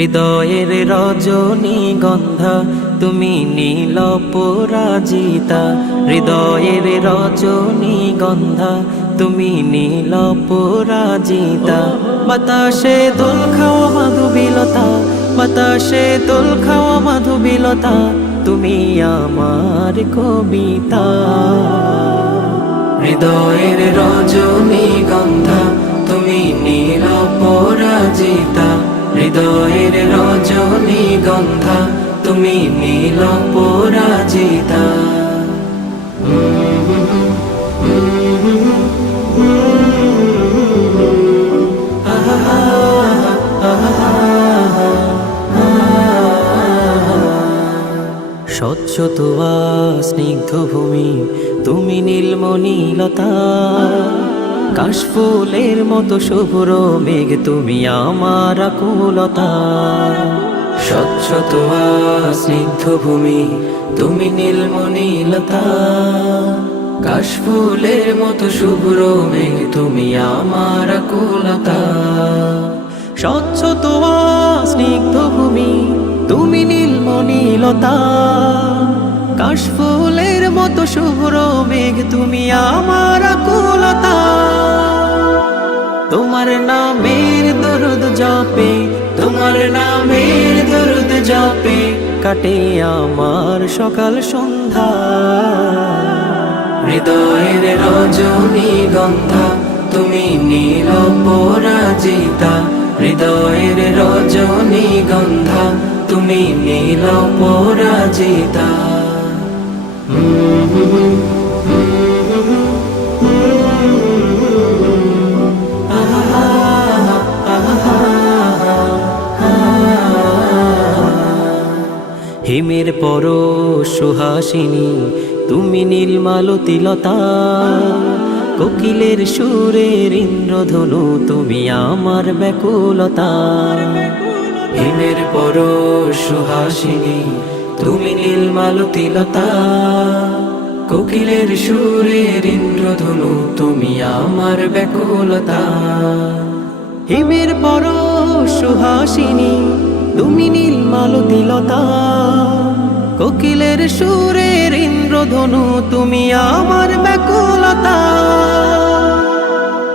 হৃদয়ের রজনীগন্ধা তুমি নীল পরাজিতা, হৃদয়ের রজনীগন্ধা তুমি নীল পরাজিতা। বাতাসে দোল খাওয়া মাধুবিলতা, বাতাসে দোল খাওয়া মাধুবিলতা, তুমি আমার কবিতা। হৃদয়ের রজনীগন্ধা তুমি নীল পরাজিতা, হৃদয়ের রজনীগন্ধা তুমি নীল পরাজিতা। স্বচ্ছ তোয়া স্নিগ্ধ ভূমি তুমি নীলমণিলতা, কাশফুলের মতো শুভ্র মেঘ তুমি আমার আকুলতা। স্বচ্ছ তোয়া স্নিগ্ধ ভূমি তুমি নীলমণিলতা, কাশফুলের মতো শুভ্র মেঘ তুমি আমার আকুলতা। স্বচ্ছ তোয়া স্নিগ্ধ ভূমি তুমি নীলমণিলতা, কাশফুলের মতো শুভ্র মেঘ তুমি আমার আকুলতা। তোমার নামের দরুদ জপে, তোমার নামের দরুদ জপে কাটে আমার সকাল সন্ধ্যা। হৃদয়ের রজনীগন্ধা তুমি নীল পরাজিতা, হৃদয়ের রজনীগন্ধা তুমি নীল পরাজিতা। হিমের পর সুহাসিনী তুমি নীলমালতিলতা, কোকিলের সুরের ইন্দ্রধনু তুমি আমার ব্যাকুলতা। হিমের পর সুহাসিনী তুমি নীলমালতিলতা, কোকিলের সুরের ইন্দ্রধনু তুমি আমার ব্যাকুলতা। হিমের পর সুহাসিনী তুমি নীলমালতিলতা, কোকিলের সুরের ইন্দ্রধনু তুমি আমার ব্যাকুলতা।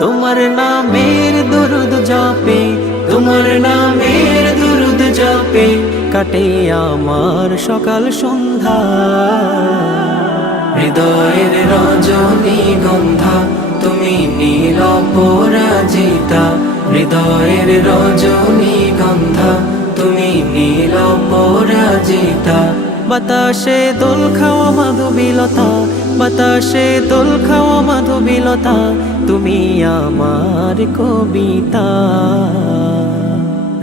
তোমার নামের দরুদ জপে, তোমার নামের দরুদ জপে কাটে আমার সকাল সন্ধ্যা। হৃদয়ের রজনীগন্ধা তুমি নীল পরাজিতা, হৃদয়ের রজনীগন্ধা তুমি নীল পরাজিতা। বাতাসে দোল খাওয়া মাধুবিলতা, বাতাসে দোল খাওয়া মাধুবিলতা, তুমি আমার কবিতা।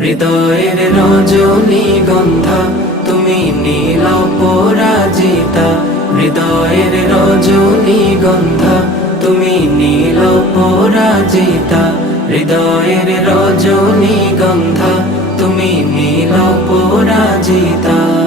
হৃদয়ের রজনীগন্ধা তুমি নীল পরাজিতা, হৃদয়ের রজনীগন্ধা তুমি নীল পরাজিতা, হৃদয়ের রজনীগন্ধা তুমি নীল পরাজিতা।